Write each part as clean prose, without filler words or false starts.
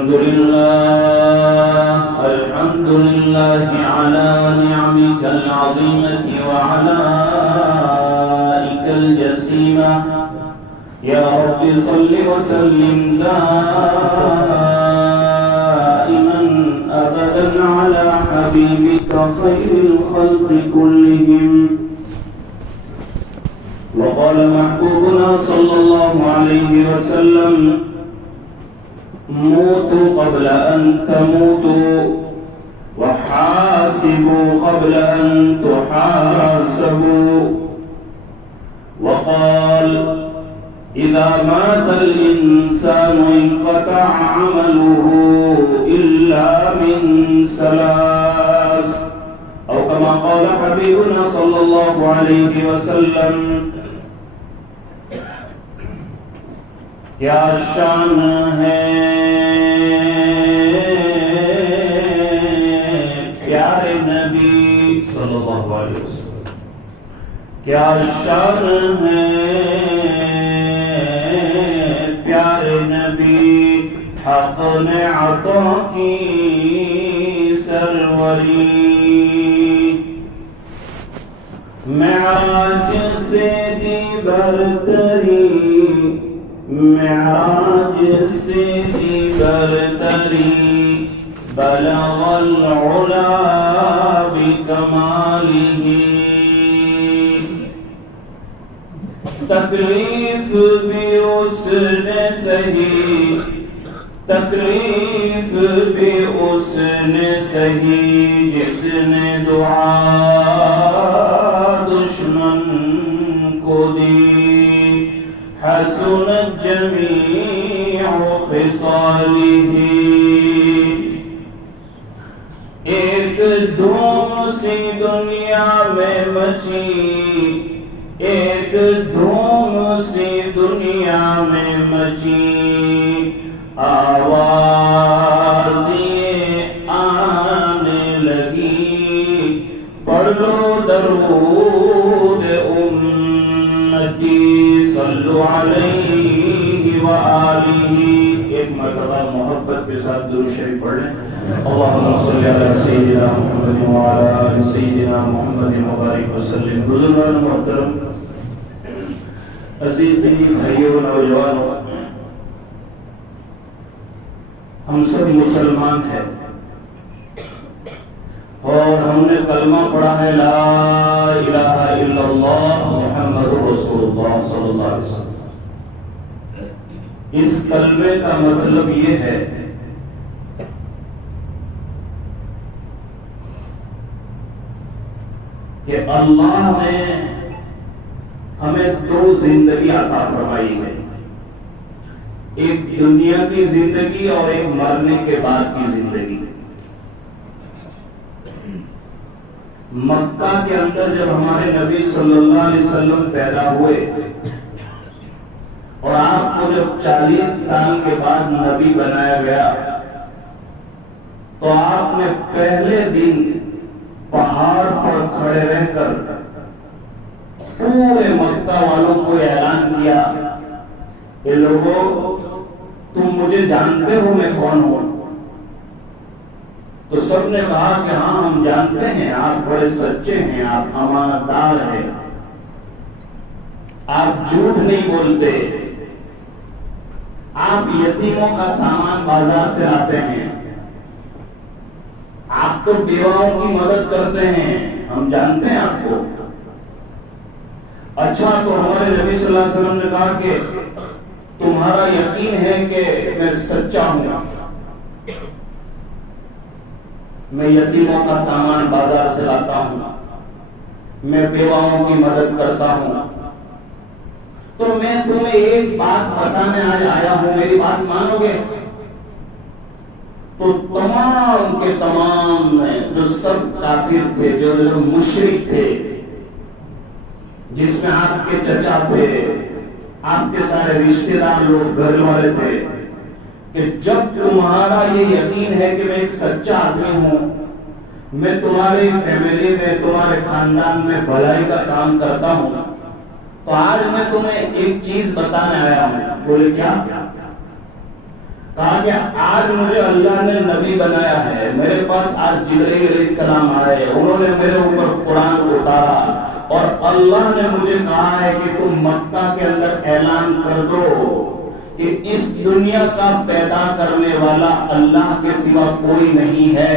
الحمد لله على نعمك العظيمة وعلائك الجسيمة يا رب صل وسلم دائما أبدا على حبيبك خير الخلق كلهم. وقال محبوبنا صلى الله عليه وسلم موتوا قبل أن تموتوا وحاسبوا قبل أن تحاسبوا. وقال إذا مات الإنسان انقطع عمله إلا من ثلاث أو كما قال حبيبنا صلى الله عليه وسلم. کیا شان ہے پیارے نبی صلی اللہ علیہ وسلم، کیا شان ہے پیارے نبی، حق نے عطا کی سروری. معراج سے دی برتری، معراج سے دی برتری، بلغ العلا بکمالہ. تکلیف بھی اس نے سہی، تکلیف بھی اس نے سہی جس نے دعا دشمن کو دی. حسنت جمیع خصالہ. ایک دھوم سی دنیا میں مچی، ایک دھوم سی دنیا میں مچی، آواز یہ آنے لگی، پڑھ لو درود امتی صلو علیہ وآلہ. ایک مرتبہ محبت کے ساتھ درود شریف پڑھ لیں. اللہم صلی علی سیدنا محمد وعلی آل سیدنا محمد مبارک وسلم. بزرگان محترم، عزیز دینی بھائیوں، نوجوانوں، ہم سب مسلمان ہیں اور ہم نے کلمہ پڑھا ہے لا الہ الا اللہ محمد رسول اللہ صلی اللہ علیہ وسلم. اس کلمے کا مطلب یہ ہے کہ اللہ نے ہمیں دو زندگی عطا فرمائی ہے، ایک دنیا کی زندگی اور ایک مرنے کے بعد کی زندگی. مکہ کے اندر جب ہمارے نبی صلی اللہ علیہ وسلم پیدا ہوئے اور آپ کو جب 40 سال کے بعد نبی بنایا گیا تو آپ نے پہلے دن پہاڑ پر کھڑے رہ کر پورے مکہ والوں کو اعلان کیا کہ لوگوں، تم مجھے جانتے ہو میں کون ہوں؟ تو سب نے کہا کہ ہاں ہم جانتے ہیں، آپ بڑے سچے ہیں، آپ امانت دار ہیں، آپ جھوٹ نہیں بولتے، آپ یتیموں کا سامان بازار سے لاتے ہیں، آپ تو بیواؤں کی مدد کرتے ہیں، ہم جانتے ہیں آپ کو. اچھا، تو ہمارے نبی صلی اللہ علیہ وسلم نے کہا کہ تمہارا یقین ہے کہ میں سچا ہوں، میں یتیموں کا سامان بازار سے لاتا ہوں، میں بیواؤں کی مدد کرتا ہوں، تو میں تمہیں ایک بات بتانے آج آیا ہوں، میری بات مانو گے؟ تو تمام کے تمام جو سب کافر تھے، جو مشرک تھے، جس میں آپ کے چچا تھے، آپ کے سارے رشتہ دار لوگ، گھر والے تھے، کہ جب تمہارا یہ یقین ہے کہ میں ایک سچا آدمی ہوں، میں تمہاری فیملی میں، تمہارے خاندان میں بھلائی کا کام کرتا ہوں، تو آج میں تمہیں ایک چیز بتانے آیا ہوں. بولے کیا؟ کہا کہ آج مجھے اللہ نے نبی بنایا ہے، میرے پاس آج جبرائیل علیہ السلام آئے، انہوں نے میرے اوپر قرآن اتارا، اور اللہ نے مجھے کہا ہے کہ تم مکہ کے اندر اعلان کر دو کہ اس دنیا کا پیدا کرنے والا اللہ کے سوا کوئی نہیں ہے،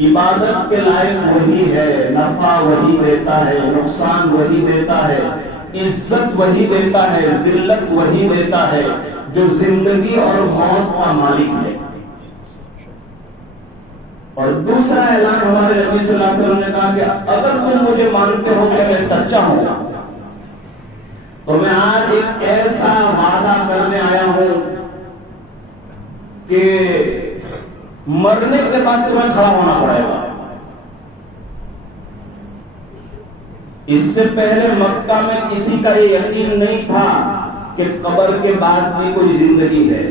عبادت کے لائق وہی ہے، نفع وہی دیتا ہے، نقصان وہی دیتا ہے، عزت وہی دیتا ہے، ذلت وہی دیتا ہے، جو زندگی اور موت کا مالک ہے۔ اور دوسرا اعلان ہمارے نبی صلی اللہ علیہ وسلم نے کہا کہ اگر تم مجھے مانتے ہو کہ میں سچا ہوں تو میں آج ایک ایسا وعدہ کرنے آیا ہوں کہ مرنے کے بعد تمہیں کھڑا ہونا پڑے گا۔ اس سے پہلے مکہ میں کسی کا یہ یقین نہیں تھا کہ قبر کے بعد بھی کوئی زندگی ہے،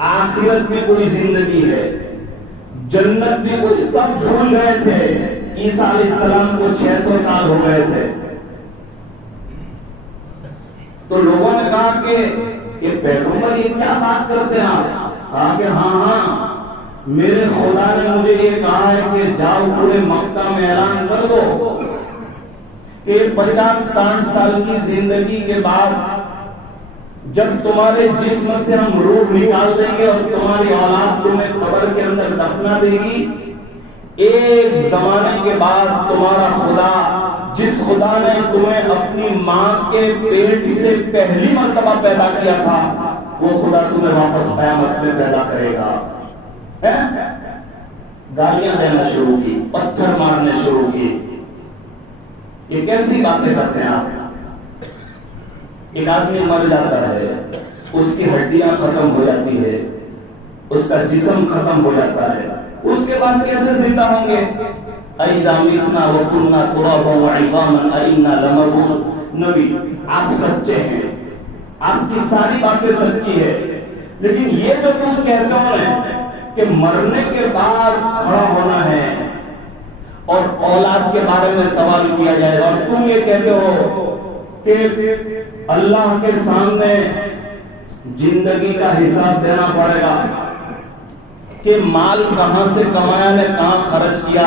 آخرت میں کوئی زندگی ہے، جنت میں کوئی، سب بھول گئے تھے۔ عیسیٰ علیہ السلام کو 600 سال ہو گئے تھے، تو لوگوں نے کہا کہ یہ پیغمبر یہ کیا بات کرتے ہیں آپ؟ کہا کہ ہاں میرے خدا نے مجھے یہ کہا ہے کہ جاؤ پورے مکہ میں اعلان کر دو کہ 50-60 سال کی زندگی کے بعد جب تمہارے جسم سے ہم روح نکال دیں گے اور تمہاری اولاد تمہیں قبر کے اندر دفنا دے گی، ایک زمانے کے بعد تمہارا خدا، جس خدا نے تمہیں اپنی ماں کے پیٹ سے پہلی مرتبہ پیدا کیا تھا، وہ خدا تمہیں واپس قیامت میں پیدا کرے گا۔ گالیاں دینا شروع کی، پتھر مارنے شروع کی۔ یہ کیسی باتیں کرتے ہیں آپ؟ ایک آدمی مر جاتا ہے، اس کی ہڈیاں ختم ہو جاتی ہے، اس کا جسم ختم ہو جاتا ہے، اس کے بعد کیسے زندہ ہوں گے؟ اَإِذَا مِتْنَا وَكُنَّا تُرَابًا وَعِظَامًا أَإِنَّا لَمَبْعُوثُونَ۔ نبی آپ سچے ہیں، آپ کی ساری باتیں سچی ہے، لیکن یہ جو تم کہتے ہو کہ مرنے کے بعد کھڑا ہونا ہے اور اولاد کے بارے میں سوال کیا جائے گا، اور تم یہ کہتے ہو کہ اللہ کے سامنے زندگی کا حساب دینا پڑے گا کہ مال کہاں سے کمایا نے کہاں خرچ کیا،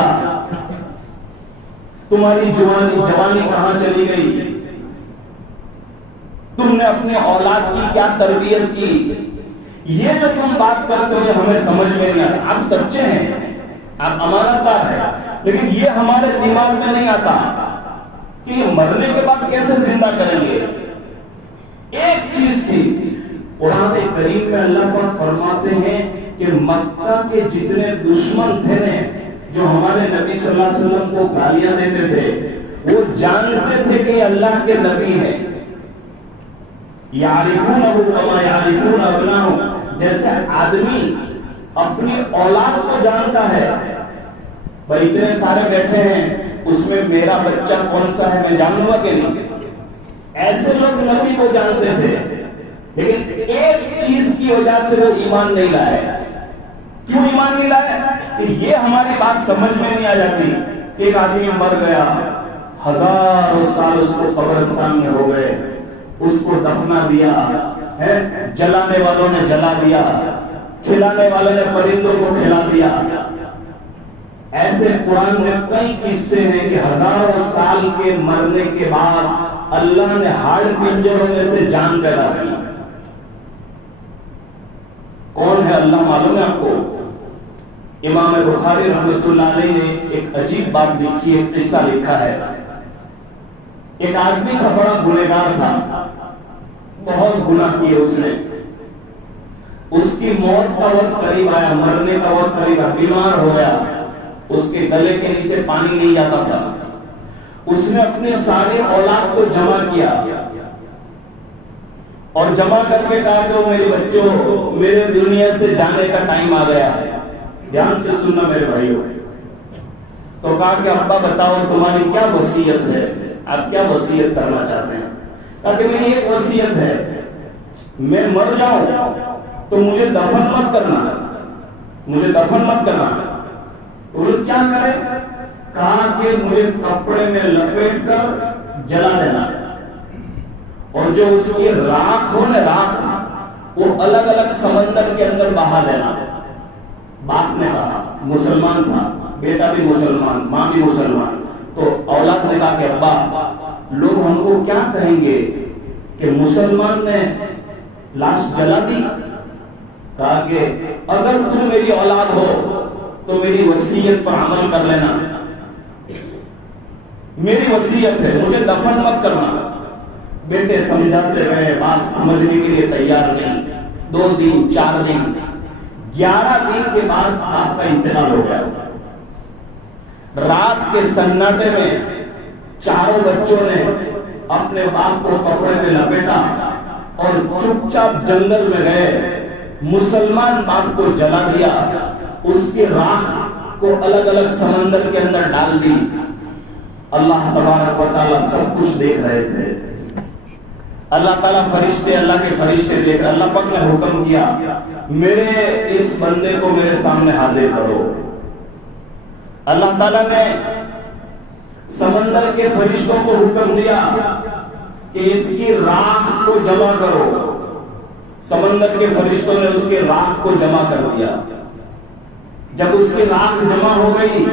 تمہاری جوانی کہاں چلی گئی، تم نے اپنے اولاد کی کیا تربیت کی، یہ جو تم بات کرتے ہو ہمیں سمجھ میں نہیں آتا۔ آپ سچے ہیں، آپ امانتدار ہیں، لیکن یہ ہمارے دماغ میں نہیں آتا کہ یہ مرنے کے بعد کیسے زندہ کریں گے۔ ایک چیز تھی، قرآن کریم میں اللہ پاک فرماتے ہیں کہ مکہ کے جتنے دشمن تھے نا، جو ہمارے نبی صلی اللہ علیہ وسلم کو گالیاں دیتے تھے، وہ جانتے تھے کہ اللہ کے نبی ہیں۔ یعرفونہ کما یعرفون ابناہم، جیسے آدمی اپنی اولاد کو جانتا ہے، بھائی اتنے سارے بیٹھے ہیں، اس میں میرا بچہ کون سا ہے میں جان لوں گا کہ نہیں، ایسے لوگ نبی کو جانتے تھے، لیکن ایک چیز کی وجہ سے وہ ایمان نہیں لائے۔ کیوں ایمان نہیں لائے؟ کہ یہ ہماری بات سمجھ میں نہیں آ جاتی کہ ایک آدمی مر گیا، ہزاروں سال اس کو قبرستان میں ہو گئے، اس کو دفنا دیا ہے، جلانے والوں نے جلا دیا، کھلانے والوں نے پرندوں کو کھلا دیا۔ ایسے قرآن میں کئی قصے ہیں کہ ہزاروں سال کے مرنے کے بعد اللہ نے ہاڑ پنجروں میں سے جان پیدا کی۔ کون ہے اللہ معلوم ہے آپ کو؟ امام بخاری رحمۃ اللہ علیہ نے ایک عجیب بات لکھی، ایک قصہ لکھا ہے۔ ایک آدمی کا بڑا گنہگار تھا، بہت گناہ کیے اس نے، اس کی موت کا وقت قریب آیا، مرنے کا وقت قریب آیا، بیمار ہو گیا، اس کے گلے کے نیچے پانی نہیں جاتا تھا۔ اس نے اپنے سارے اولاد کو جمع کیا اور جمع کر کے کہا کہ میرے بچوں، میرے دنیا سے جانے کا ٹائم آ گیا ہے، دھیان سے سننا میرے بھائیوں۔ تو کہا کہ ابا بتاؤ تمہاری کیا وصیت ہے، آپ کیا وصیت کرنا چاہتے ہیں؟ کہا کہ میری ایک وصیت ہے، میں مر جاؤں تو مجھے دفن مت کرنا، مجھے دفن مت کرنا۔ تو کیا کرے؟ کہا کہ مجھے کپڑے میں لپیٹ کر جلا دینا، اور جو اس کی راکھ ہو نا، راکھ وہ الگ الگ سمندر کے اندر بہا دینا. باپ نے کہا, مسلمان تھا, بیٹا بھی مسلمان, ماں بھی مسلمان, تو اولاد نے کہا کہ ابا لوگ ہم کو کیا کہیں گے کہ مسلمان نے لاش جلا دی. کہا کہ اگر تم میری اولاد ہو تو میری وصیت پر عمل کر لینا, میری وصیت ہے, مجھے دفن مت کرنا. بیٹے سمجھاتے رہے, باپ سمجھنے کے لیے تیار نہیں. 2 دن 4 دن 11 دن کے بعد باپ کا انتقال ہو گیا. رات کے سناٹے میں چاروں بچوں نے اپنے باپ کو کپڑے میں لپیٹا اور چپ چاپ جنگل میں گئے. مسلمان باپ کو جلا دیا, اس کی راکھ کو الگ الگ سمندر کے اندر ڈال دی. اللہ تبارک و تعالیٰ سب کچھ دیکھ رہے تھے. اللہ تعالیٰ فرشتے, اللہ کے فرشتے دیکھ رہے. اللہ پاک نے حکم کیا میرے اس بندے کو میرے سامنے حاضر کرو. اللہ تعالیٰ نے سمندر کے فرشتوں کو حکم دیا کہ اس کی راکھ کو جمع کرو. سمندر کے فرشتوں نے اس کے راکھ کو جمع کر دیا. جب اس کی راکھ جمع ہو گئی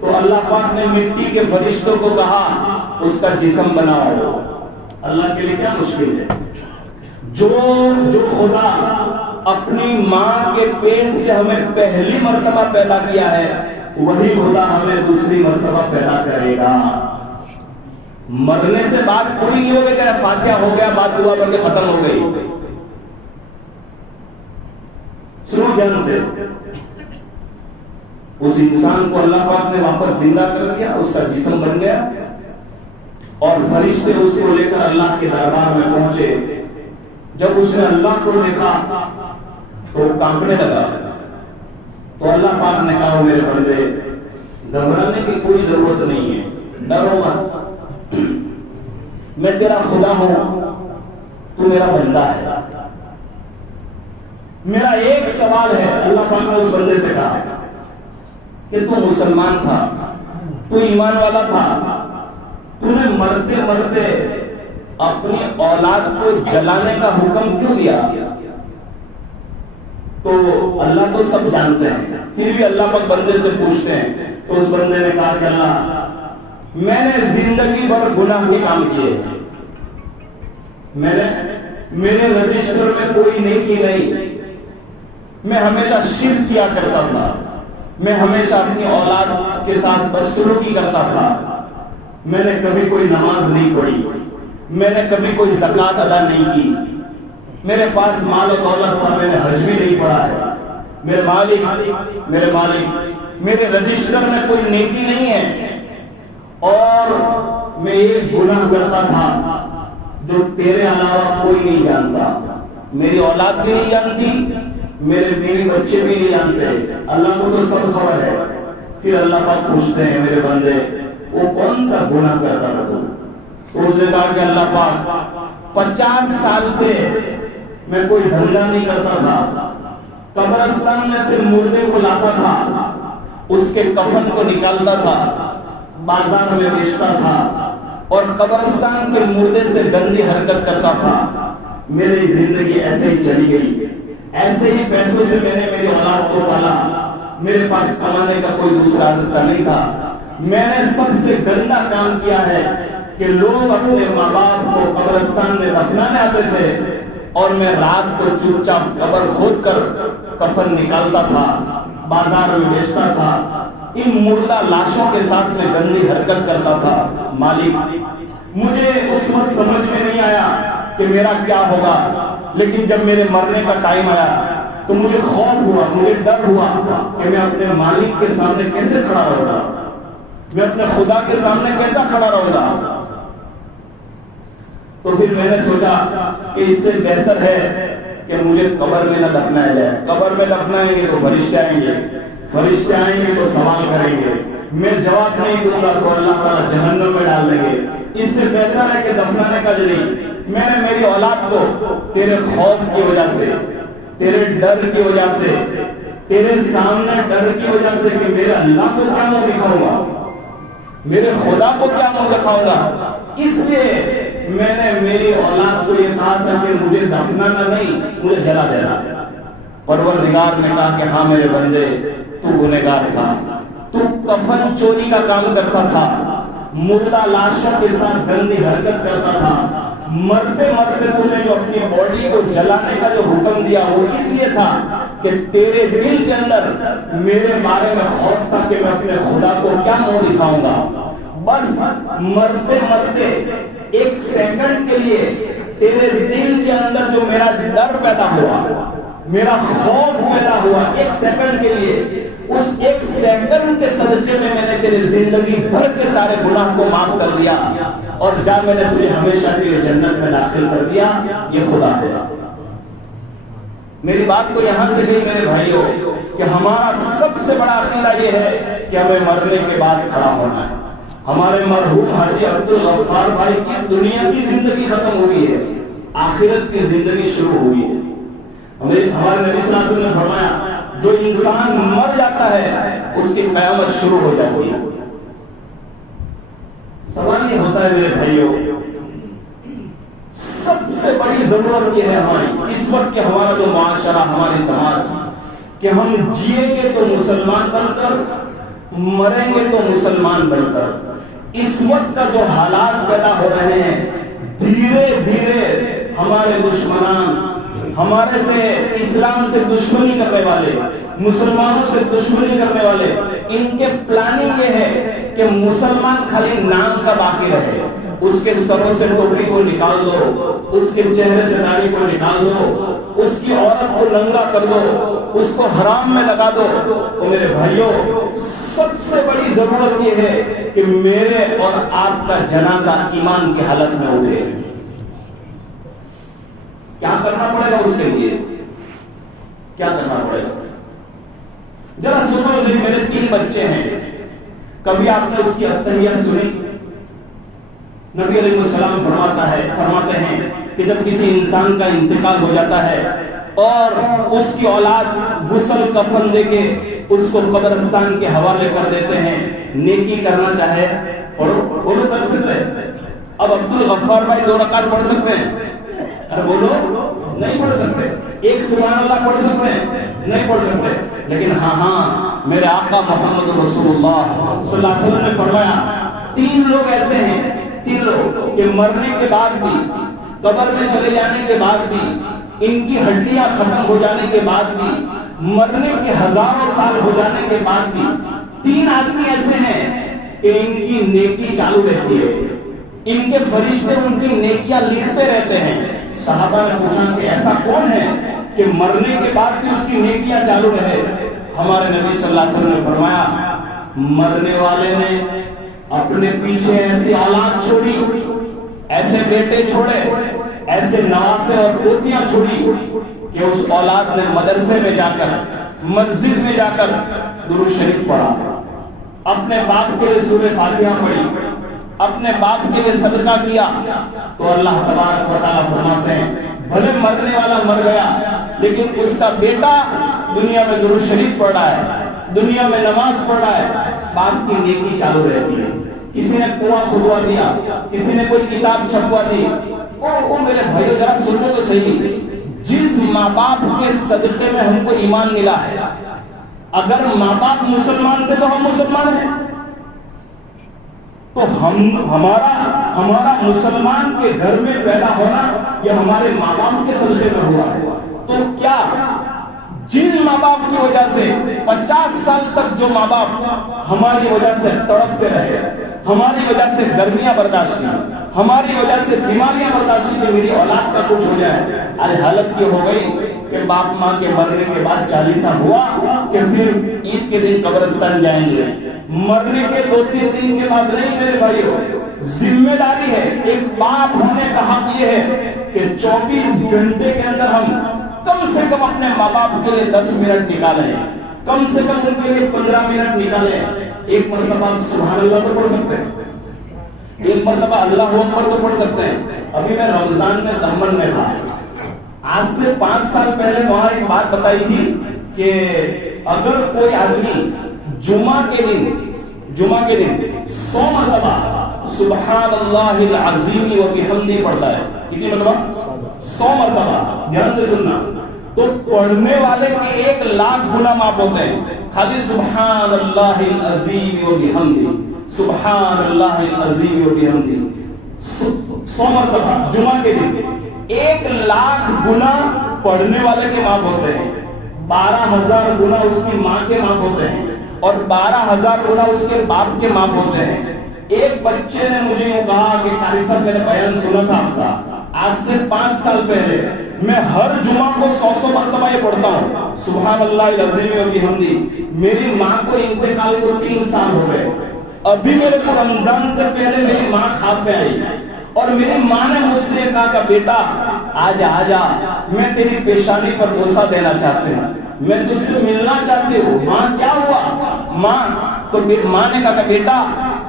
تو اللہ پاک نے مٹی کے فرشتوں کو کہا اس کا جسم بناؤ. اللہ کے لیے کیا مشکل ہے. جو خدا اپنی ماں کے پیٹ سے ہمیں پہلی مرتبہ پیدا کیا ہے, وہی خدا ہمیں دوسری مرتبہ پیدا کرے گا. مرنے سے بات پوری نہیں ہو گئی کہ فاتحہ ہو گیا, بات دعا کر کے ختم ہو گئی. سنو دھیان سے, اس انسان کو اللہ پاک نے واپس زندہ کر دیا, اس کا جسم بن گیا, اور فرشتے اس کو لے کر اللہ کے دربار میں پہنچے. جب اس نے اللہ کو دیکھا تو وہ کانپنے لگا. تو اللہ پاک نے کہا میرے بندے گھبرانے کی کوئی ضرورت نہیں ہے, ڈرو مت, میں تیرا خدا ہوں, تو میرا بندہ ہے. میرا ایک سوال ہے. اللہ پاک نے اس بندے سے کہا کہ تو مسلمان تھا, تو ایمان والا تھا, تو نے مرتے مرتے اپنی اولاد کو جلانے کا حکم کیوں دیا؟ تو اللہ تو سب جانتے ہیں, پھر بھی اللہ پاک بندے سے پوچھتے ہیں. تو اس بندے نے کہا کہ اللہ میں نے زندگی بھر گناہ کے کام کیے, میرے رجسٹر میں کوئی نیکی نہیں, میں ہمیشہ شرک کیا کرتا تھا, میں ہمیشہ اپنی اولاد کے ساتھ بدسلوکی کرتا تھا, میں نے کبھی کوئی نماز نہیں پڑھی, میں نے کبھی کوئی زکوٰۃ ادا نہیں کی, میرے پاس مال و دولت تھا, میں نے حج بھی نہیں پڑھا ہے. میرے مالک میرے رجسٹر میں کوئی نیکی نہیں ہے, اور میں ایک گناہ کرتا تھا جو تیرے علاوہ کوئی نہیں جانتا, میری اولاد بھی نہیں جانتی, میرے بیوی بچے بھی نہیں جانتے, اللہ کو تو سب خبر ہے. پھر اللہ پاک پوچھتے ہیں میرے بندے وہ کون سا گناہ کرتا تھا تو؟ اس نے کہا کہ اللہ پاک 50 سال سے میں کوئی دھندا نہیں کرتا تھا, قبرستان میں سے مردے کو لاتا تھا, اس کے کفن کو نکالتا تھا, بازار میں بیچتا تھا, اور قبرستان کے مردے سے گندی حرکت کرتا تھا. میری زندگی ایسے ہی چلی گئی, ایسے ہی پیسوں سے میں نے میری اولاد کو پالا, میرے پاس کمانے کا کوئی دوسرا راستہ نہیں تھا. میں نے سب سے گندا کام کیا ہے کہ لوگ اپنے ماں باپ کو قبرستان میں دفنانے آتے تھے اور میں رات کو چپ چاپ قبر کھود کر کفن نکالتا تھا, بازار میں بیچتا تھا, ان مردہ لاشوں کے ساتھ میں گندی حرکت کرتا تھا. مالک مجھے اس وقت سمجھ میں نہیں آیا کہ میرا کیا ہوگا, لیکن جب میرے مرنے کا ٹائم آیا تو مجھے خوف ہوا, مجھے ڈر ہوا کہ میں اپنے مالک کے سامنے کیسے کھڑا رہوں گا, میں اپنے خدا کے سامنے کیسا کھڑا رہوں گا. تو پھر میں نے سوچا کہ اس سے بہتر ہے کہ مجھے قبر میں نہ دفنایا جائے. قبر میں دفنائیں گے تو فرشتے آئیں گے, فرشتے آئیں گے تو سوال کریں گے, میں جواب نہیں دوں گا تو اللہ تعالیٰ جہنم میں ڈال دیں گے. اس سے بہتر ہے کہ دفنانے کا جو نہیں, میں نے میری اولاد کو تیرے خوف کی وجہ سے, تیرے ڈر کی وجہ سے, تیرے سامنے ڈر کی وجہ سے کہ میرے اللہ کو کیا منہ دکھاؤں گا, میرے خدا کو کیا منہ دکھاؤں گا, اس لیے میں نے میری اولاد کو یہ کہا تھا کہ مجھے دفنانا نہیں، مجھے جلا دینا۔ پروردگار نے کہا کہ ہاں میرے بندے، تو گنہگار تھا، تو کفن چوری کا کام کرتا تھا، مردہ لاشوں کے ساتھ گندی حرکت کرتا تھا، مرتے مرتے تو نے جو اپنی باڈی کو جلانے کا جو حکم دیا وہ اس لیے تھا کہ تیرے دل کے اندر میرے بارے میں خوف تھا کہ میں اپنے خدا کو کیا منہ دکھاؤں گا۔ بس مرتے مرتے ایک سیکنڈ کے لیے تیرے دل کے اندر جو میرا ڈر پیدا ہوا، میرا خوف پیدا ہوا ایک سیکنڈ کے لیے، اس ایک سیکنڈ کے صدقے میں نے تیرے زندگی بھر کے سارے گناہ کو معاف کر دیا، اور جا میں نے تجھے ہمیشہ کے لیے جنت میں داخل کر دیا۔ یہ خدا ہے۔ میری بات کو یہاں سے گئی میرے بھائیوں کہ ہمارا سب سے بڑا عقیدہ یہ ہے کہ ہمیں مرنے کے بعد کھڑا ہونا ہے۔ ہمارے مرحوم حاجی عبدالغفار بھائی کی دنیا کی زندگی ختم ہوئی ہے، آخرت کی زندگی شروع ہوئی ہے۔ ہمارے نبی صلی اللہ علیہ وسلم نے فرمایا جو انسان مر جاتا ہے اس کی قیامت شروع ہو جاتی ہے۔ سوال یہ ہوتا ہے میرے بھائیوں، سب سے بڑی ضرورت یہ ہے ہماری اس وقت کہ ہمارا جو معاشرہ، ہماری سماج، کہ ہم جیئیں گے تو مسلمان بن کر، مریں گے تو مسلمان بن کر۔ اس وقت کا جو حالات پیدا ہو رہے ہیں، دھیرے دھیرے ہمارے دشمنان، ہمارے سے اسلام سے دشمنی کرنے والے، مسلمانوں سے دشمنی کرنے والے، ان کے پلاننگ یہ ہے کہ مسلمان خالی نام کا باقی رہے، اس کے سروں سے ٹوپی کو نکال دو، اس کے چہرے سے داڑھی کو نکال دو، اس کی عورت کو ننگا کر دو، اس کو حرام میں لگا دو۔ تو میرے بھائیوں، سب سے بڑی ضرورت یہ ہے کہ میرے اور آپ کا جنازہ ایمان کی حالت میں اٹھے۔ کیا کرنا پڑے گا اس کے لیے؟ کیا کرنا پڑے گا؟ ذرا سنو، میرے 3 بچے ہیں، کبھی آپ نے اس کی اتحیت سنی؟ نبی علیہ السلام فرماتے ہیں کہ جب کسی انسان کا انتقال ہو جاتا ہے اور اس کی اولاد غسل کفن دے کے اس کو قبرستان کے حوالے کر دیتے ہیں، نیکی کرنا چاہے اور بولو کر سکتے ہیں؟ اب عبدالغفار بھائی 2 رکعت پڑھ سکتے ہیں؟ ارے بولو، نہیں پڑھ سکتے۔ ایک سبحان اللہ پڑھ سکتے ہیں؟ نہیں پڑھ سکتے۔ لیکن ہاں میرے آقا محمد رسول اللہ صلی اللہ علیہ وسلم نے فرمایا 3 لوگ ایسے ہیں، 3 لوگ کہ مرنے کے بعد بھی، قبر میں چلے جانے کے بعد بھی، ان کی ہڈیاں ختم ہو جانے کے بعد بھی، مرنے کے ہزاروں سال ہو جانے کے بعد بھی 3 آدمی ایسے ہیں کہ ان کی نیکی چالو رہتی ہے، ان کے فرشتے ان کی نیکیاں لکھتے رہتے ہیں۔ صحابہ نے پوچھا کہ ایسا کون ہے کہ مرنے کے بعد بھی اس کی نیکیاں چالو رہے؟ ہمارے نبی صلی اللہ علیہ وسلم نے فرمایا مرنے والے نے اپنے پیچھے ایسی اولاد چھوڑی، ایسے بیٹے چھوڑے، ایسے نواسے اور پوتیاں چھوڑی کہ اس اولاد نے مدرسے میں جا کر، مسجد میں جا کر درود شریف پڑھا، اپنے باپ کے لیے سورہ فاتحہ پڑھی، اپنے باپ کے لیے صدقہ کیا۔ تو اللہ تبارک و تعالیٰ فرماتے ہیں بھلے مرنے والا مر گیا لیکن اس کا بیٹا دنیا میں درود شریف پڑھ رہا ہے، دنیا میں نماز پڑھ رہا ہے، باپ کی نیکی چالو رہتی ہے۔ کسی نے کنواں کھدوا دیا، کسی نے کوئی کتاب چھپوا دی، او میرے بھائی ذرا سوچو تو صحیح، جس ماں باپ کے صدقے میں ہم کو ایمان ملا ہے، اگر ماں باپ مسلمان تھے تو ہم مسلمان ہیں، تو ہمارا مسلمان کے گھر میں پیدا ہونا یہ ہمارے ماں باپ کے صدقے میں ہوا ہے۔ تو کیا جن ماں باپ کی وجہ سے 50 سال تک جو ماں باپ ہماری وجہ سے تڑپتے رہے، ہماری وجہ سے گرمیاں برداشت کی، ہماری وجہ سے بیماریاں برداشت کی، میری اولاد کا کچھ ہو جائے، آج حالت یہ ہو گئی کہ باپ ماں کے مرنے کے بعد 40 سال ہوا کہ پھر عید کے دن قبرستان جائیں گے، مرنے کے 2-3 دن کے بعد نہیں۔ میرے بھائیو، ذمہ داری ہے ایک باپ ہونے کا حق یہ ہے کہ 24 گھنٹے کے اندر ہم کم سے کم اپنے ماں باپ کے لیے 10 منٹ نکالیں، کم سے کم ان کے لیے 15 منٹ نکالیں۔ ایک مرتبہ سبحان اللہ تو پڑھ سکتے ہیں، ایک مرتبہ اللہ اکبر تو پڑھ سکتے ہیں۔ ابھی میں رمضان میں دمن میں تھا، آج سے 5 سال پہلے وہاں ایک بات بتائی تھی کہ اگر کوئی آدمی جمعہ کے دن 100 مرتبہ سبحان اللہ العظیم و بحمدہ پڑھتا ہے، کتنی مرتبہ؟ 100 مرتبہ. دھیان سے سننا. تو پڑھنے والے کے 1,00,000 گناہ معاف ہوتے ہیں. خالی سبحان اللہ العظیم و بحمدہ، سبحان اللہ العظیم و بحمدہ 100 مرتبہ جمعہ کے دن 1,00,000 گناہ پڑھنے والے کے معاف ہوتے ہیں. 12,000 گناہ اس کی ماں کے معاف ہوتے ہیں اور 12,000 گناہ اس کے باپ کے معاف ہوتے ہیں. ایک بچے نے مجھے یوں کہا کہ قاری صاحب میں نے بیان سنا تھا آپ کا آج سے 5 سال پہلے، میں ہر جمعہ کو 100 مرتبہ یہ پڑھتا ہوں سبحان اللہ العظیم و بحمدہ. میری ماں کو انتقال کو 3 سال ہو گئے. ابھی میرے کو رمضان سے پہلے میری ماں خواب میں آئی اور میری ماں نے مجھ سے کہا کہ بیٹا آجا میں تیری پیشانی پر بوسہ دینا چاہتی ہوں، میں تجھ سے ملنا چاہتی ہوں. ماں کیا ہوا؟ ماں نے کہا کہ بیٹا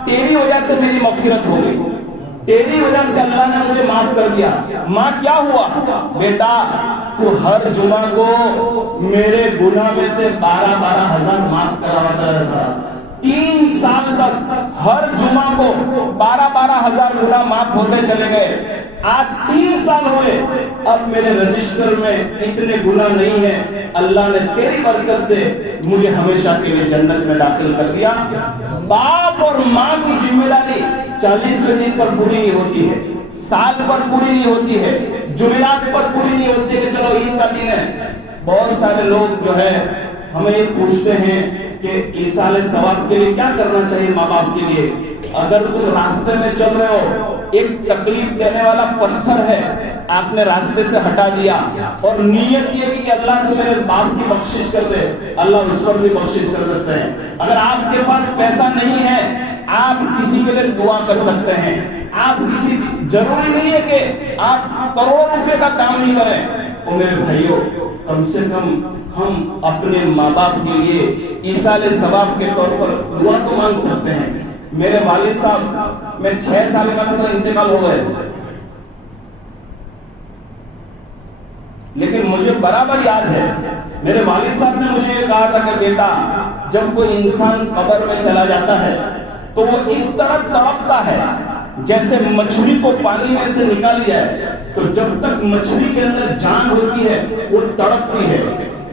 تیری وجہ سے میری مغفرت ہو گئی، تیری وجہ سے اللہ نے مجھے معاف کر دیا. ماں کیا ہوا؟ بیٹا تو ہر جمعہ کو میرے گناہ میں سے 12,000 معاف کرواتا رہتا. 3 سال تک ہر جمعہ کو 12,000 گناہ معاف ہوتے چلے گئے. آج 3 سال ہوئے، اب میرے رجسٹر میں اتنے گناہ نہیں ہیں. اللہ نے تیری برکت سے مجھے ہمیشہ کے لیے جنت میں داخل کر دیا. باپ اور ماں کی ذمہ داری 40ویں دن پر پوری نہیں ہوتی ہے، سال پر پوری نہیں ہوتی ہے، جمعرات پر پوری نہیں ہوتی ہے کہ چلو عید کا دن ہے. بہت سارے لوگ جو ہے ہمیں یہ پوچھتے ہیں کہ ایصال ثواب کے لیے کیا کرنا چاہیے ماں باپ کے لیے. اگر تم راستے میں چل رہے ہو، ایک تکلیف دینے والا پتھر ہے آپ نے راستے سے ہٹا دیا اور نیت یہ کہ اللہ تو میرے باپ کی بخشش کر دے، اللہ اس پر بھی بخشش کر سکتے ہیں. اگر آپ کے پاس پیسہ نہیں ہے آپ کسی کے لیے دعا کر سکتے ہیں. آپ کسی ضروری نہیں ہے کہ آپ کروڑ روپے کا کام نہیں کریں. اور میرے بھائیوں کم سے کم ہم اپنے ماں باپ کے لیے ایصال ثواب کے طور پر دعا تو مانگ سکتے ہیں. میرے والد صاحب میں 6 سال کا تو انتقال ہو گئے، لیکن مجھے برابر یاد ہے میرے والد صاحب نے مجھے یہ کہا تھا کہ بیٹا جب کوئی انسان قبر میں چلا جاتا ہے تو وہ اس طرح تڑپتا ہے جیسے مچھلی کو پانی میں سے نکال لیا ہے تو جب تک مچھلی کے اندر جان ہوتی ہے وہ تڑپتی ہے.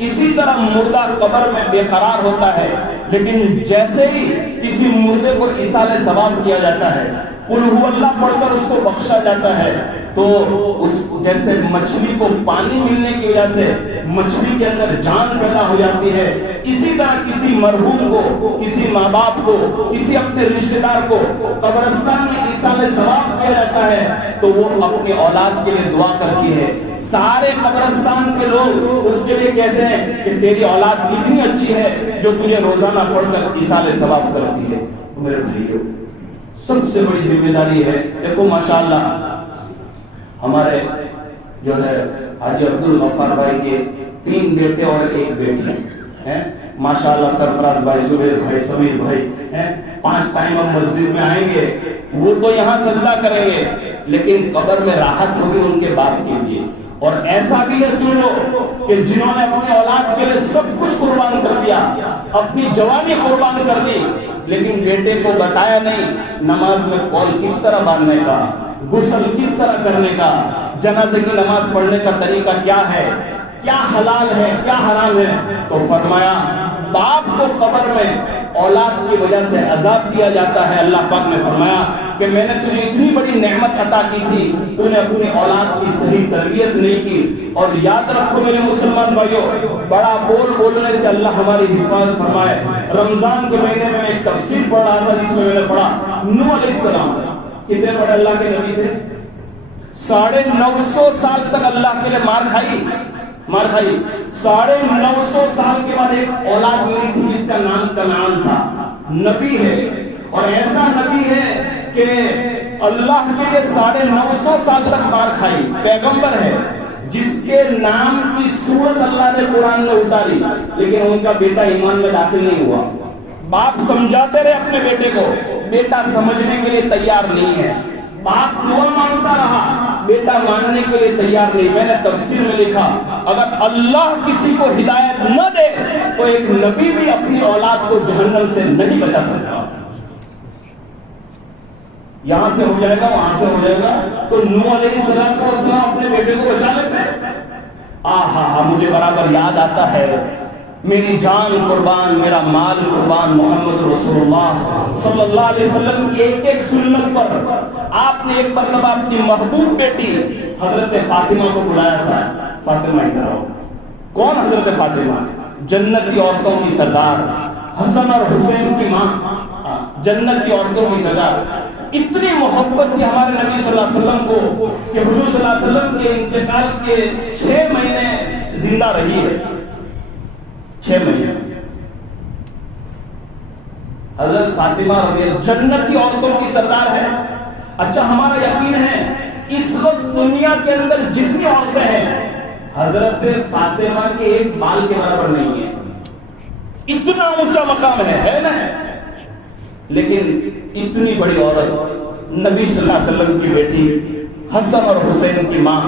اسی طرح مردہ قبر میں بے قرار ہوتا ہے، لیکن جیسے ہی کسی مردے کو ایصال ثواب کیا جاتا ہے، قل هو اللہ پڑھ کر اس کو بخشا جاتا ہے، تو اس جیسے مچھلی کو پانی ملنے کی وجہ سے مچھلی کے اندر جان پیدا ہو جاتی ہے، اسی طرح کسی مرحوم کو، کسی ماں باپ کو، کسی اپنے رشتہ دار کو قبرستان میں ایصال ثواب کیا جاتا ہے تو وہ اپنی اولاد کے لیے دعا کرتی ہے. سارے قبرستان کے لوگ اس کے لیے کہتے ہیں کہ تیری اولاد کتنی اچھی ہے جو تجھے روزانہ پڑھ کر ایصال ثواب کرتی ہے. میرے بھائیوں سب سے بڑی ذمہ داری ہے، دیکھو ماشاءاللہ ہمارے جو ہے حاجی عبدالغفار بھائی کے 3 بیٹے اور 1 بیٹی ہیں. ماشاءاللہ سرفراز بھائی، زبیر بھائی، سمیر بھائی ہیں. 5 ٹائم ہم مسجد میں آئیں گے، وہ تو یہاں سجدہ کریں گے لیکن قبر میں راحت ہوگی ان کے باپ کے لیے. اور ایسا بھی ہے سن لو کہ جنہوں نے اپنی اولاد کے لیے سب کچھ قربان کر دیا، اپنی جوانی قربان کر دی، لیکن بیٹے کو بتایا نہیں نماز میں قول کس طرح باندھنے کا، غسل کس طرح کرنے کا، جنازے کی نماز پڑھنے کا طریقہ کیا ہے، کیا حلال ہے کیا حرام ہے. تو فرمایا باپ کو قبر میں اولاد کی وجہ سے عذاب دیا جاتا ہے. اللہ پاک نے فرمایا کہ میں نے تجھے اتنی بڑی نعمت عطا کی تھی، تو نے اپنی اولاد کی صحیح تربیت نہیں کی. اور یاد رکھو میرے مسلمان بھائیوں، بڑا بولنے سے اللہ ہماری حفاظت فرمائے. رمضان کے مہینے میں ایک تفسیر پڑھ رہا تھا جس میں میں نے پڑھا نوح علیہ السلام کتنے بڑے اللہ کے نبی تھے، 950 سال تک اللہ کے لیے مار کھائی. 950 سال کے بعد ایک اولاد ملی تھی جس کا نام کنعان تھا. نبی ہے اور ایسا نبی ہے کہ اللہ کے لیے 950 سال تک مار کھائی. پیغمبر ہے جس کے نام کی سورت اللہ نے قرآن میں اتاری، لیکن ان کا بیٹا ایمان میں داخل نہیں ہوا. باپ سمجھاتے رہے اپنے بیٹے کو، بیٹا سمجھنے کے لیے تیار نہیں ہے. باپ دعا مانگتا رہا، بیٹا ماننے کے لیے تیار نہیں. میں نے تفسیر میں لکھا اگر اللہ کسی کو ہدایت نہ دے تو ایک نبی بھی اپنی اولاد کو جہنم سے نہیں بچا سکتا. یہاں سے ہو جائے گا وہاں سے ہو جائے گا، تو نوح علیہ السلام اپنے بیٹے کو بچا لیتے۔ مجھے برابر یاد آتا ہے، میری جان قربان، میرا مال قربان، محمد رسول اللہ صلی اللہ علیہ وسلم کی ایک ایک سنت پر آپ نے ایک مرتبہ اپنی محبوب بیٹی حضرت فاطمہ کو بلایا تھا۔ فاطمہ ادھر آؤ۔ کون حضرت فاطمہ؟ جنت کی عورتوں کی سردار، حسن اور حسین کی ماں، جنت کی عورتوں کی سردار۔ اتنی محبت تھی ہمارے نبی صلی اللہ علیہ وسلم کو کہ حضور صلی اللہ علیہ وسلم کے انتقال کے 6 مہینے زندہ رہی ہے۔ 6 مہینے حضرت فاطمہ رضی اللہ جنت کی عورتوں کی سردار ہے۔ اچھا، ہمارا یقین ہے اس وقت دنیا کے اندر جتنی عورتیں ہیں حضرت فاطمہ کے ایک بال کے برابر نہیں ہے، اتنا اونچا مقام ہے نا۔ لیکن اتنی بڑی عورت، نبی صلی اللہ علیہ وسلم کی بیٹی، حسن اور حسین کی ماں،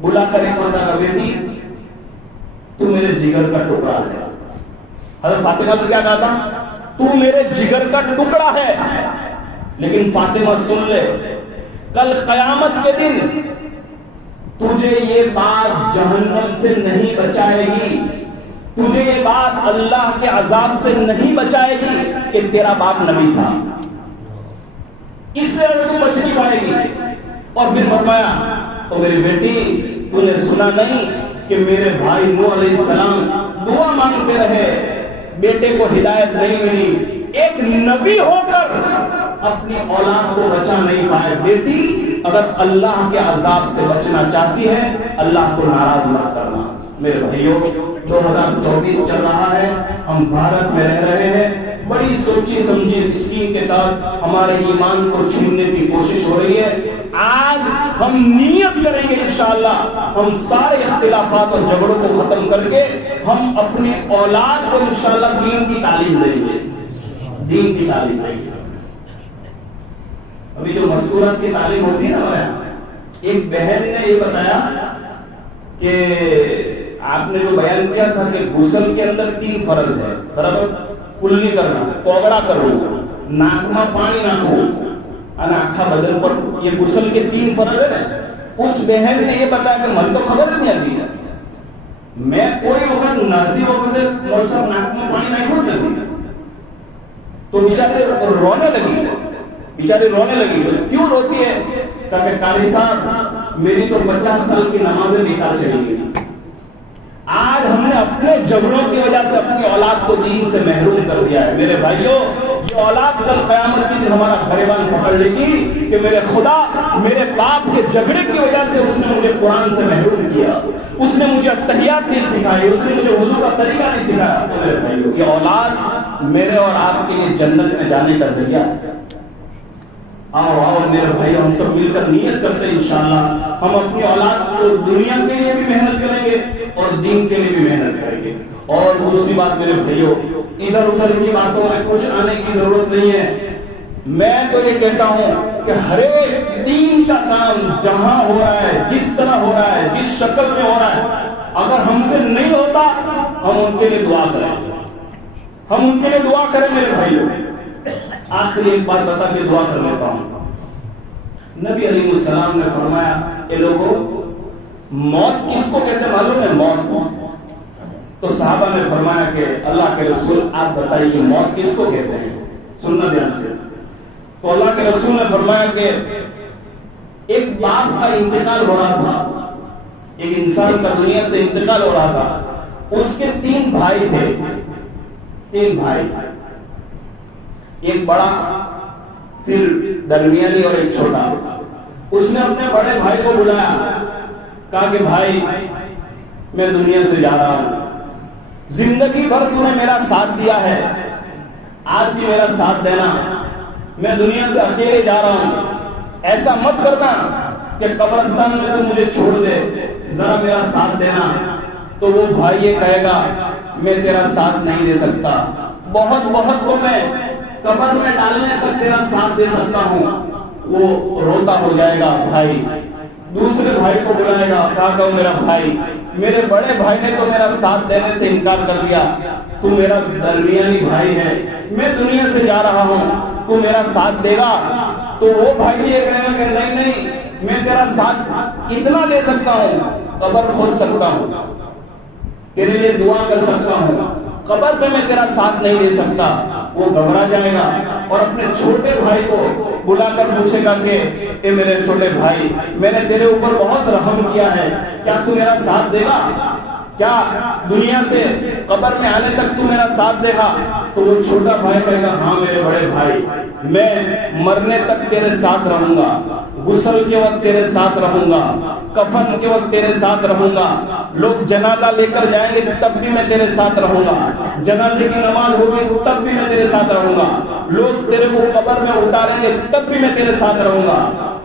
بلا کر ایک کہا، بیٹی تو میرے جگر کا ٹکڑا ہے۔ حضرت فاطمہ سے کیا کہا تھا؟ تو میرے جگر کا ٹکڑا ہے۔ لیکن فاطمہ سن لے، کل قیامت کے دن تجھے یہ بات جہنم سے نہیں بچائے گی، تجھے یہ بات اللہ کے عذاب سے نہیں بچائے گی کہ تیرا باپ نبی تھا، اس سے اگر تو بچ نہیں پائے گی۔ اور پھر فرمایا، تو میری بیٹی تو نے سنا نہیں کہ میرے بھائی نوح علیہ السلام دعا مانگتے رہے، بیٹے کو ہدایت نہیں ملی، ایک نبی ہو کر اپنی اولاد کو بچا نہیں پائے۔ بیٹی اگر اللہ کے عذاب سے بچنا چاہتی ہے، اللہ کو ناراض نہ کرنا۔ میرے بھائیوں، 2024 چل رہا ہے، ہم بھارت میں رہ رہے ہیں، بڑی سوچی سمجھی اسکیم کے تحت ہمارے ایمان کو چھیننے کی کوشش ہو رہی ہے۔ آج ہم نیت کریں گے انشاءاللہ، ہم سارے اختلافات اور جھگڑوں کو ختم کر کے ہم اپنی اولاد کو انشاءاللہ دین کی تعلیم دیں گے، دین کی تعلیم دیں گے۔ ابھی جو مذکورات کی تعلیم ہوتی ہے نا، ایک بہن نے یہ بتایا کہ آپ نے جو بیان کیا تھا کہ غسل کے اندر 3 فرض ہے، برابر؟ کلی کرنا، کوگڑا کرو، ناک میں پانی ناکو، آنکھا بدن پر، یہ غسل کے 3 فرض ہے نا۔ اس بہن نے یہ بتایا کہ من تو خبر نہیں آتی ہے، میں کوئی وقت نہتی وقت موسم ناک میں پانی نہیں کھولتا تھی، تو بیچارے رونے لگی، بیچاری رونے لگی۔ کیوں روتی ہے؟ کہ قاری صاحب میری تو 50 سال کی نمازیں بیکار چلی گئی۔ آج ہم نے اپنے جھگڑوں کی وجہ سے اپنی اولاد کو دین سے محروم کر دیا ہے۔ میرے بھائیوں، یہ اولاد کل قیامت کی دن ہمارا گریبان پکڑ لے گی کہ میرے خدا میرے باپ کے جھگڑے کی وجہ سے اس نے مجھے قرآن سے محروم کیا، اس نے مجھے اتحیات نہیں سکھائی، اس نے مجھے وضو کا طریقہ نہیں سکھایا۔ تو میرے بھائیوں، یہ اولاد میرے اور آپ کے لیے جنت میں جانے کا ذریعہ ہے۔ آؤ میرے بھائی، ہم سب مل کر نیت کرتے ہیں انشاءاللہ ہم اپنی اولاد کو دنیا کے لیے بھی محنت کریں گے اور دین کے لیے بھی محنت کریں گے۔ اور دوسری بات میرے بھائیوں، ادھر ادھر کی باتوں میں کچھ آنے کی ضرورت نہیں ہے۔ میں تو یہ کہتا ہوں کہ ہر ایک دین کا کام جہاں ہو رہا ہے، جس طرح ہو رہا ہے، جس شکل میں ہو رہا ہے، اگر ہم سے نہیں ہوتا ہم ان کے لیے دعا کریں، ہم ان کے لیے دعا کریں میرے بھائیوں۔ آخری ایک بات بتا کے دعا کر لیتا ہوں۔ نبی علیہ السلام نے فرمایا، اے لوگوں، موت کس کو کہتے ہیں معلوم ہے؟ موت۔ تو صحابہ نے فرمایا کہ اللہ کے رسول آپ بتائیے موت کس کو کہتے ہیں؟ سننا دھیان سے۔ تو اللہ کے رسول نے فرمایا کہ ایک باپ کا انتقال ہو رہا تھا، ایک انسان کا دنیا سے انتقال ہو رہا تھا، اس کے 3 بھائی تھے، 3 بھائی، ایک بڑا، پھر درمیانی اور ایک چھوٹا۔ اس نے اپنے بڑے بھائی کو بلایا، کہا کہ بھائی میں دنیا سے جا رہا ہوں، زندگی بھر تو نے میرا ساتھ دیا ہے، آج بھی میرا ساتھ دینا، میں دنیا سے اکیلے جا رہا ہوں، ایسا مت کرنا کہ قبرستان میں تو مجھے چھوڑ دے، ذرا میرا ساتھ دینا۔ تو وہ بھائی یہ کہے گا میں تیرا ساتھ نہیں دے سکتا، بہت کو میں قبر میں ڈالنے تک تیرا ساتھ دے سکتا ہوں۔ وہ روتا ہو جائے گا بھائی، دوسرے بھائی کو بلائے گا، کہا کہ میرا بھائی، میرے بڑے بھائی نے تو میرا ساتھ دینے سے انکار کر دیا، تو میرا درمیانی بھائی ہے، میں دنیا سے جا رہا ہوں، تو میرا ساتھ دے گا؟ تو وہ بھائی یہ کہے گا کہ نہیں نہیں میں تیرا ساتھ اتنا دے سکتا ہوں، قبر کھود سکتا ہوں، تیرے لیے دعا کر سکتا ہوں، قبر پہ میں تیرا ساتھ نہیں دے سکتا۔ وہ گھبرا جائے گا اور اپنے چھوٹے بھائی کو بلا کر پوچھے گا کہ اے میرے چھوٹے بھائی، میں نے تیرے اوپر بہت رحم کیا ہے، کیا تو میرا ساتھ دے گا؟ کیا دنیا سے قبر میں آنے تک تو میرا ساتھ دے گا؟ تو وہ چھوٹا بھائی کہے گا ہاں میرے بڑے بھائی، میں مرنے تک تیرے ساتھ رہوں گا، غسل کے وقت تیرے ساتھ رہوں گا، کفن کے وقت تیرے ساتھ رہوں گا، لوگ جنازہ لے کر جائیں گے تب بھی میں تیرے ساتھ رہوں گا، جنازے کی نماز ہوگی تب بھی میں تیرے ساتھ رہوں گا، لوگ تیرے کو قبر میں اتاریں گے تب بھی میں تیرے ساتھ رہوں گا،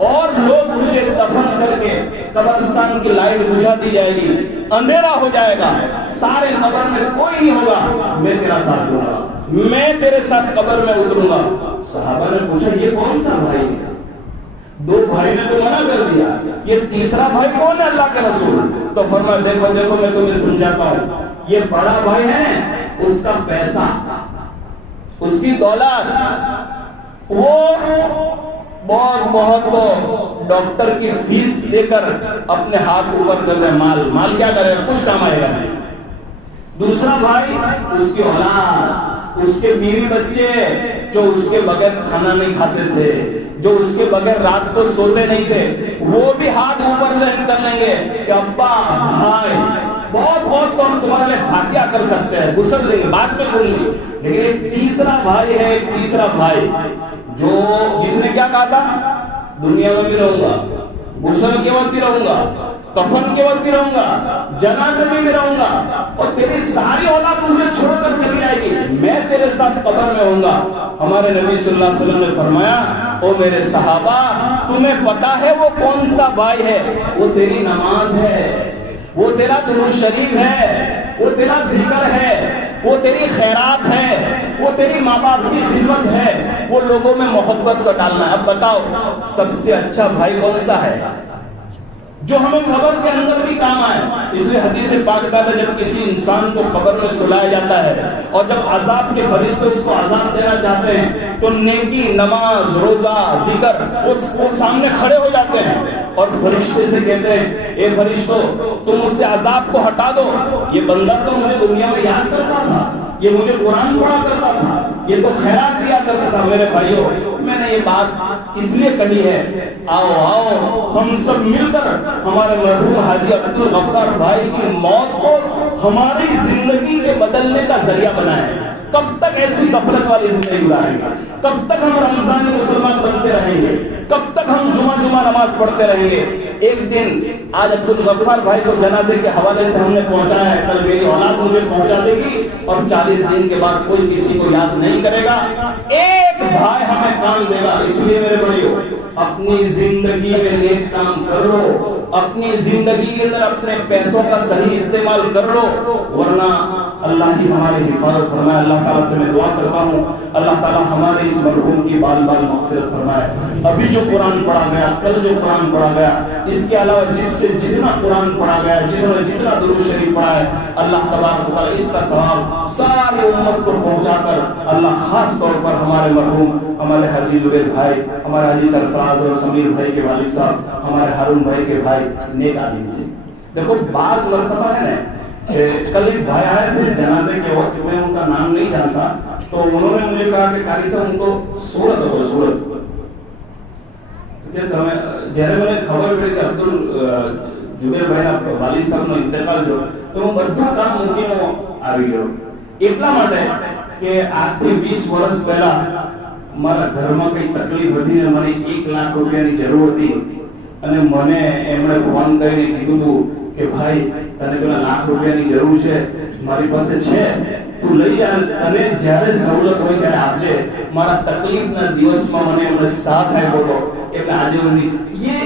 اور لوگ مجھے دفن کر کے قبرستان کی لائٹ بجھا دی جائے گی، اندھیرا ہو جائے گا، سارے قبر میں کوئی نہیں ہوگا، میں تیرا ساتھ دوں گا، میں تیرے ساتھ قبر میں اتروں گا۔ صحابہ نے پوچھا یہ کون سا بھائی ہے؟ دو بھائی نے تو منع کر دیا، یہ تیسرا بھائی کون ہے اللہ کے رسول؟ تو فرمایا دیکھو دیکھو میں تمہیں سمجھاتا ہوں، یہ بڑا بھائی ہے، اس کا پیسہ، اس کی دولت، وہ بہت ڈاکٹر کی فیس لے کر اپنے ہاتھ اوپر کر دے، مال کیا کرے گا؟ کچھ کام آئے گا نہیں۔ دوسرا بھائی اس کی اولاد، اس کے بیوی بچے جو اس کے بغیر کھانا نہیں کھاتے تھے، جو اس کے بغیر رات کو سوتے نہیں تھے، وہ بھی ہاتھ اوپر کر لیں گے کہ ابا بھائی بہت تو ہم تمہارے لیے فاتحہ کر سکتے ہیں، غسل دیں گے، بعد میں بولیں گے۔ لیکن ایک تیسرا بھائی ہے، ایک تیسرا بھائی جو جس نے کیا کہا تھا دنیا میں بھی رہوں گا، غسل کے وقت بھی رہوں گا، کفن کے وقت بھی رہوں گا، جنازے میں بھی رہوں گا، اور تیری ساری اولاد مجھے چھوڑ کر چلی جائے گی، میں تیرے ساتھ قبر میں ہوں گا۔ ہمارے نبی صلی اللہ علیہ وسلم نے فرمایا او میرے صحابہ تمہیں پتا ہے وہ کون سا بھائی ہے؟ وہ تیری نماز ہے، وہ تیرا درود شریف ہے، وہ تیرا ذکر ہے، وہ تیری خیرات ہے، وہ تیری ماں باپ کی خدمت ہے، وہ لوگوں میں محبت کو ڈالنا ہے۔ اب بتاؤ سب سے اچھا بھائی کون سا ہے جو ہمیں قبر کے اندر بھی کام آئے؟ اس لیے حدیث پاک کہتا ہے جب کسی انسان کو قبر میں سلایا جاتا ہے اور جب عذاب کے فرشتے اس کو عذاب دینا چاہتے ہیں تو نیکی، نماز، روزہ، ذکر وہ سامنے کھڑے ہو جاتے ہیں اور فرشتے سے کہتے ہیں اے فرشتوں تم اس سے عذاب کو ہٹا دو، یہ بندہ تو مجھے دنیا میں یاد کرتا تھا، یہ مجھے قرآن پڑھا کرتا تھا، یہ تو خیرات دیا کرتا تھا۔ میرے بھائیوں میں نے یہ بات اس لیے کہی ہے، آؤ ہم سب مل کر ہمارے مرحوم حاجی عبدالغفار بھائی کی موت کو ہماری زندگی کے بدلنے کا ذریعہ بنائیں۔ کب تک ایسی غفلت والی زندگی گزاریں گے؟ کب تک ہم رمضان مسلمان بنتے رہیں گے؟ کب تک ہم جمعہ نماز پڑھتے رہیں گے؟ ایک دن آج عبدالغفار بھائی کو جنازے کے حوالے سے ہم نے پہنچایا ہے، کل میری اولاد مجھے پہنچا دے گی اور 40 دن کے بعد کوئی کسی کو یاد نہیں کرے گا، ایک بھائی ہمیں کام دے گا۔ اس لیے میرے بھائیوں اپنی زندگی میں نیک کام کر لو، اپنی زندگی کے اندر اپنے پیسوں کا صحیح استعمال کر لو، ورنہ اللہ ہی ہماری حفاظت فرمائے۔ اللہ تعالیٰ سے میں دعا کرتا ہوں اللہ تعالیٰ ہمارے اس مرحوم کی بال بال مغفرت فرمائے۔ ابھی جو قرآن پڑھا گیا، کل جو قرآن پڑھا گیا، اس کے علاوہ جس سے جتنا قرآن پڑھا گیا، جنہوں نے جتنا درود شریف پڑھا ہے، اللہ تبارک و تعالیٰ اس کا ثواب ساری امت کو پہنچا کر اللہ خاص طور پر ہمارے مرحوم ہمارے حاجی زبیر بھائی، ہمارے حاجی سرفراز اور سمیر بھائی کے والد صاحب، ہمارے ہارون بھائی کے بھائی نیک آدمی تھے۔ دیکھو بعض مرتبہ ہے نا، کل ایک بھائی آئے تھے جنازے کے وقت، میں ان کا نام نہیں جانتا، تو انہوں نے مجھے کہا کہ قاری صاحب ان کو صورت ہو صورت، جہاں میں نے خبر ملی کہ عبدالجبیر بھائی والد صاحب نے انتقال جو تو وہ بدھا کام ممکن ہو آ رہی ہو એટલા માટે કે આજથી 20 વર્ષ પહેલા મારા ઘરમાં કઈ તકલીફ હતી ને મને 1 લાખ રૂપિયાની જરૂર હતી અને મને એમણે ફોન કરીને કીધું હતું કે ભાઈ તને પેલા લાખ રૂપિયાની જરૂર છે, મારી પાસે છે, તું લઈ જા અને જ્યારે સવલત હોય ત્યારે આપજે। મારા તકલીફના દિવસમાં મને એમણે સાથ આપ્યો હતો એટલે આજે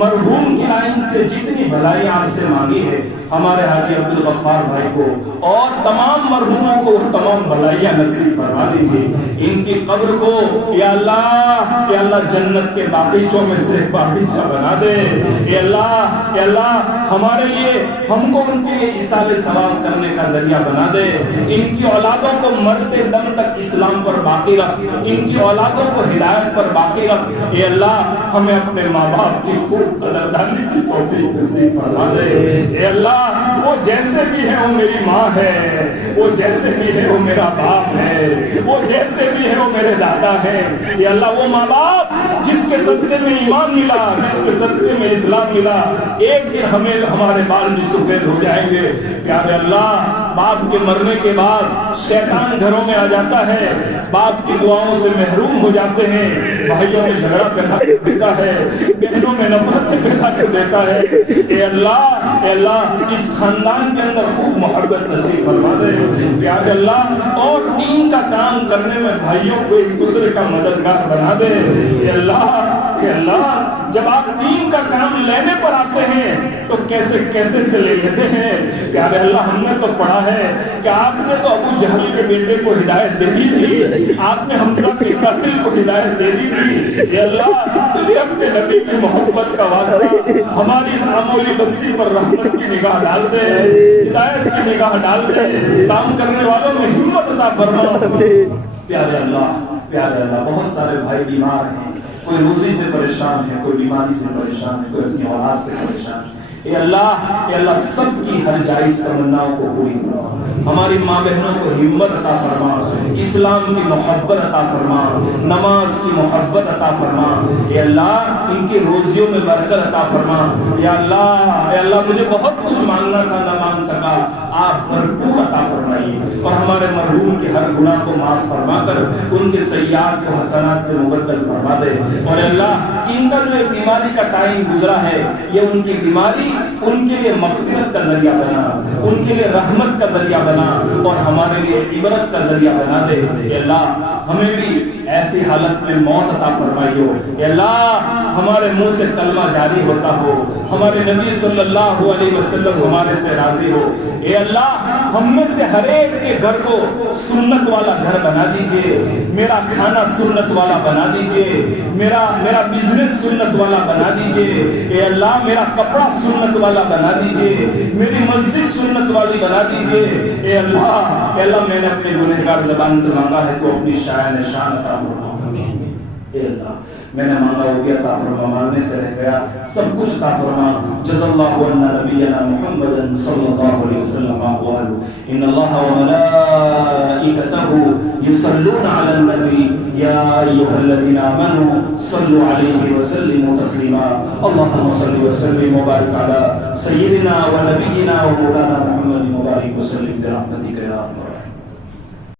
مرحوم کی لائن سے جتنی بھلائی آپ سے مانگی ہے ہمارے حاجی عبدالغفار بھائی کو اور تمام مرحوموں کو تمام بھلائیاں نصیب فرما دیجیے. ان کی قبر کو یا اللہ جنت کے باغیچوں میں سے باغیچہ بنا دے. یا اللہ ہمارے لیے ہم کو ان کے لیے ایصال ثواب کرنے کا ذریعہ بنا دے. ان کی اولادوں کو مرتے دم تک اسلام پر باقی رکھ. ان کی اولادوں کو ہدایت پر باقی رکھ. اے اللہ ہمیں اپنے ماں باپ کی خوب قدردانی کی توفیق نصیب فرما دے. اے اللہ وہ جیسے بھی ہے وہ میری ماں ہے, وہ جیسے بھی ہے وہ میرا باپ ہے, وہ جیسے بھی ہے وہ میرے دادا ہے. اے اللہ وہ ماں باپ جس کے صدقے میں ایمان ملا, جس کے صدقے میں اسلام ملا, ایک دن ہمارے بال بھی سفید ہو جائیں گے. پیارے اللہ باپ کے مرنے کے بعد شیطان گھروں میں آ جاتا ہے, باپ کی دعاؤں سے محروم ہو جاتے ہیں, بھائیوں میں جھگڑا پیدا کر دیتا ہے, بہنوں میں نفرت پیدا کر دیتا ہے. اے اللہ اس خاندان کے اندر خوب محبت نصیب فرما دے. پیارے اللہ اور دین کا کام کرنے میں بھائیوں کو ایک دوسرے کا مددگار بنا دے. اے اللہ جب آپ دین کا کام لینے پر آتے ہیں تو کیسے سے لے لیتے ہیں. پیارے اللہ ہم نے تو پڑھا ہے کہ آپ نے تو ابو جہل کے بیٹے کو ہدایت دے دی تھی, آپ نے حمزہ کے قاتل کو ہدایت دے دی تھی. اے اللہ تجھے اپنے نبی کی محبت کا واسطہ ہماری اس معمولی بستی پر رحمت کی نگاہ ڈال دے, ہدایت کی نگاہ ڈال دے, کام کرنے والوں میں ہمت عطا فرما. پیارے اللہ بہت سارے بھائی بیمار ہیں, کوئی روزی سے پریشان ہے, کوئی بیماری سے پریشان ہے, کوئی اپنی اولاد سے پریشان ہے. اے اللہ سب کی ہر جائز تمناؤں کو پوری فرما. ہماری ماں بہنوں کو ہمت عطا فرما, اسلام کی محبت عطا فرما, نماز کی محبت عطا فرما. اے اللہ ان کی روزیوں میں برکت عطا فرما. اے اللہ مجھے بہت کچھ مانگنا تھا نہ مانگ سکا, آپ بھرپور عطا فرمائیے اور ہمارے مرحوم کے ہر گناہ کو معاف فرما کر ان کے سیئات کو حسنات سے مبدل فرما دے. اور اللہ ان کا جو بیماری کا ٹائم گزرا ہے یہ ان کی بیماری ان کے لیے مغفرت کا ذریعہ بنا, ان کے لیے رحمت کا ذریعہ بنا اور ہمارے لیے عبرت کا ذریعہ بنا دے. اے اللہ ہمیں بھی ایسی حالت میں موت عطا فرمائی ہو. اے اللہ ہمارے منہ سے کلمہ جاری ہوتا ہو, ہمارے نبی صلی اللہ علیہ وسلم ہمارے سے راضی ہو. اے اللہ ہم میں سے ہر ایک کے گھر کو سنت والا گھر بنا دیجئے, میرا کھانا سنت والا بنا دیجئے, میرا بزنس سنت والا بنا دیجئے. اے اللہ میرا کپڑا سنت والا بنا دیجئے, میری مسجد سنت والی بنا دیجئے. اے اللہ میں نے اپنے گنہگار زبان سے مانگا ہے تو اپنی شان عطا فرما. اے اللہ میں نے مانگا ہو گیا عطا فرما, مانگنے سے رہ گیا سب کچھ عطا فرما. جزا اللہ عنا نبینا محمد صلی اللہ علیہ وسلم اقوال ان اللہ وملائکتہ یصلون علی النبی یا ایھا الذین آمنوا صلوا علیہ وسلموا تسلیما. اللهم صل وسلم وبارک علی سیدنا ونبینا ومولانا محمد وبارک وسلم برحمتک یا ارحم الراحمین.